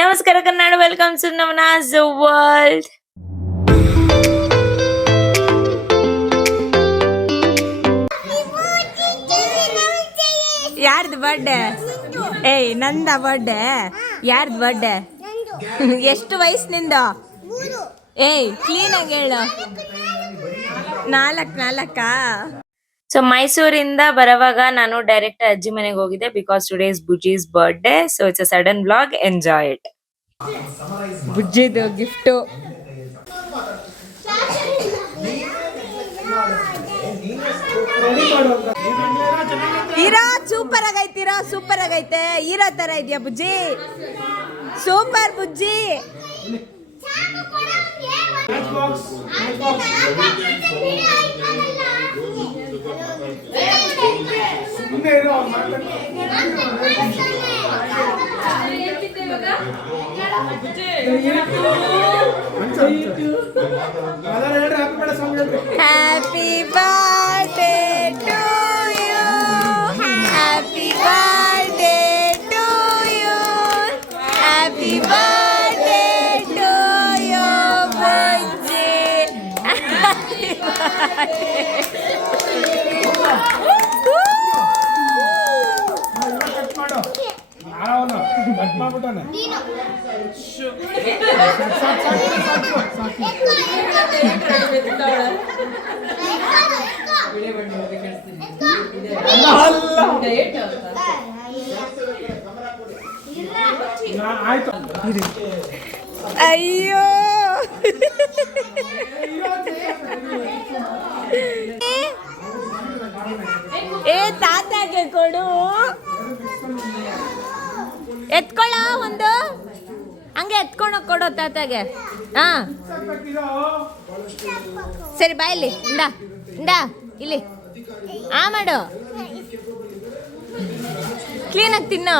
ನಮಸ್ಕಾರ Kannada, welcome to ನವನಾಸ್ world. ಯಾರ್ದು birthday? ಏಯ್ ನಂದ ಬರ್ಡೇ. ಯಾರ್ದು ಬರ್ಡೇ? ಎಷ್ಟು ವಯಸ್ಸಿನಿಂದ? ಏಯ್ ಕ್ಲೀನ್ ಆಗಿ ಹೇಳು. ನಾಲ್ಕಾ? ಸೊ ಮೈಸೂರಿಂದ ಬರುವಾಗ ನಾನು ಡೈರೆಕ್ಟ್ ಅಜ್ಜಿ ಮನೆಗೆ ಹೋಗಿದ್ದೆ because today is Bujji's birthday. So it's a sudden vlog, enjoy it. ಬುಜ್ಜಿದು ಗಿಫ್ಟು. ಹೀರಾ ಸೂಪರ್ ಆಗೈತೀರಾ, ಸೂಪರ್ ಆಗೈತೆ. ಹೀರೋ ತರ ಇದೆಯಾ Bujji? Super Bujji. Happy birthday to you, happy birthday to you, happy birthday to you Bujji. ಅಯ್ಯೋ ಏ ತಾತಾಗೆ ಕೊಡು, ಎತ್ಕೊಳ್ಳ ಒಂದು, ಹಂಗೆ ಎತ್ಕೊಂಡು ಕೊಡೋ ತಾತಾಗೆ. ಹಾ ಸರಿ ಬಾ, ಇಲ್ಲಿ ಇಂದ ಇಲ್ಲಿ ಆ ಮಾಡು, ಕ್ಲೀನಾಗಿ ತಿನ್ನು.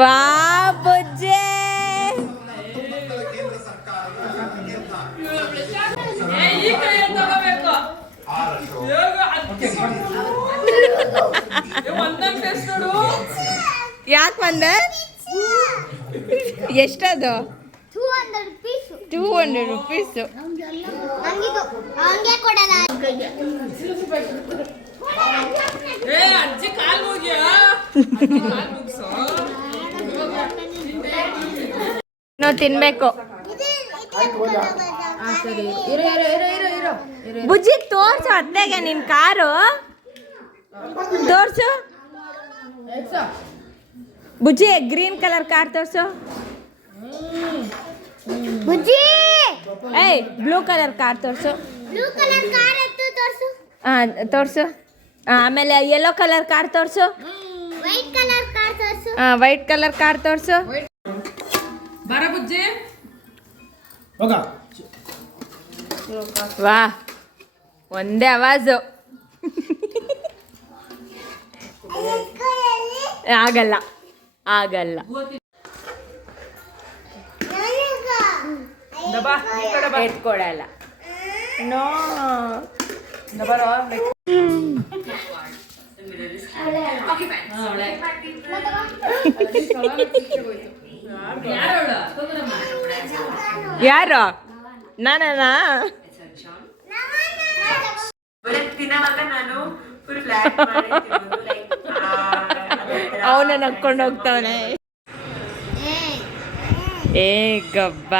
ವಾ ಬುಜ್ಜೆ, ಯಾಕೆ ಬಂದ? ಎಷ್ಟದು? 200 ರೂಪೀಸು. ನಾವು ತಿನ್ಬೇಕು. ಬುಜ್ಜಿ ತೋರ್ಸು ಅತ್ತೆಗೆ ನಿನ್ ಕಾರು, ತೋರ್ಸು ಬುಜ್ಜಿ. ಗ್ರೀನ್ ಕಲರ್ ಕಾರ್ ತೋರ್ಸು ಬುಜ್ಜಿ. ಏಯ್ ಬ್ಲೂ ಕಲರ್ ಕಾರ್ ತೋರ್ಸು. ಹಾ ತೋರ್ಸು. ಆಮೇಲೆ ಯೆಲ್ಲೋ ಕಲರ್ ಕಾರ್ ತೋರ್ಸು. ವೈಟ್ ಕಲರ್ ಕಾರ್ ತೋರ್ಸು. ಬರ ಬುಜ್ಜಿ. ವಾ ಒಂದೇ ಆವಾಜು. ಆಗಲ್ಲ ಎತ್ಕೊಡಲ್ಲ. ನೋ ಯಾರು? ನಾನಾ? ಅವನ ನಕ್ಕೊಂಡು ಹೋಗ್ತಾವನೆ. ಏ ಗಬ್ಬ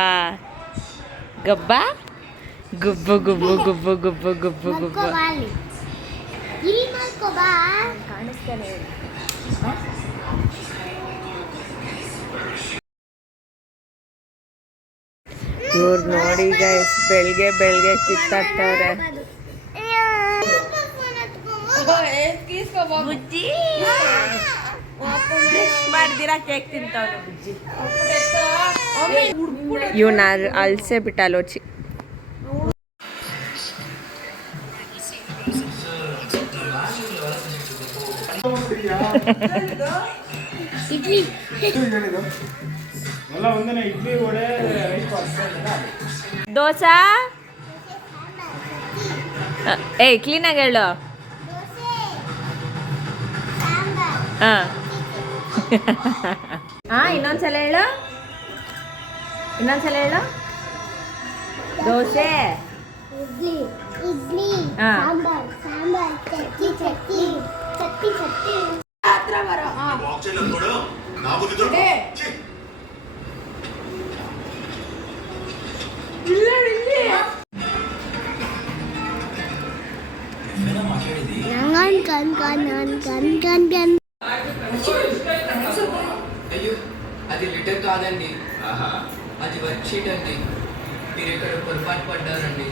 ಗುಬ್ಬು ಗುಬ್ಬು ಗುಬ್ಬು ಗುಬ್ಬು ಗುಬ್ಬು ಗುಬ್ಬು. ಕಾಣಿಸ್ತಾನೆ. ಇವ್ರು ನೋಡಿ ಗೈಸ್, ಬೆಳ್ಗೆ ಕಿತ್ತಾಡ್ತವ್ರೆ. ಬುಜ್ಜಿ ಮಾಡ್ದಿರಾ ಕೇಕ್ ತಿಂತವ್ರೆ ಬುಜ್ಜಿ. ಇವನ್ನ ಅಲ್ಸೆ ಬಿಟ್ಟಲೋಚಿ. ದೋಸಾ ಏಯ್ ಕ್ಲೀನಾಗಿ ಹೇಳು. ಹಾ ಹಾ ಇನ್ನೊಂದ್ಸಲ ಹೇಳು, ಇನ್ನೊಂದ್ಸಲ ಹೇಳು. ದೋಸೆ. ಇಡ್ಲಿ ಇಡ್ಲಿ ಹಾ. ಸಾಂಬಾರ್ ಸಾಂಬಾರ್ ಚಟ್ನಿ ಚಟ್ನಿ ಚಟ್ನಿ ಚಟ್ನಿ ನಂಗನ್ ಕನ್ ಕನ್ ಕನ್ కన్ కన్ కన్ అయ్యో అది రిటర్న్ కాదండి అది వర్క్ షీట్ అండి మీరు ఇక్కడ పొరపాటు పడ్డారండి.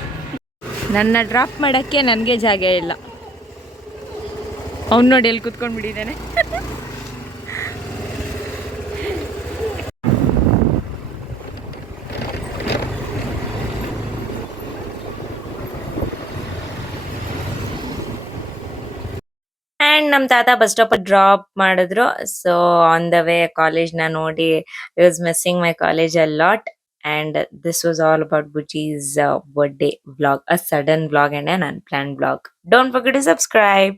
ನನ್ನ ಡ್ರಾಪ್ ಮಾಡೋಕ್ಕೆ ನನಗೆ ಜಾಗ ಇಲ್ಲ. ಅವ್ನು ನೋಡಿ ಎಲ್ಲಿ ಕುತ್ಕೊಂಡು ಬಿಟ್ಟಿದ್ದಾನೆ. ಆ್ಯಂಡ್ ನಮ್ಮ ತಾತ ಬಸ್ ಸ್ಟಾಪ್ ಡ್ರಾಪ್ ಮಾಡಿದ್ರು. ಸೊ ಆನ್ ದ ವೇ ಕಾಲೇಜ್ನ ನೋಡಿ I was missing my college a lot. And this was all about Buji's birthday vlog, a sudden vlog and an unplanned vlog. Don't forget to subscribe.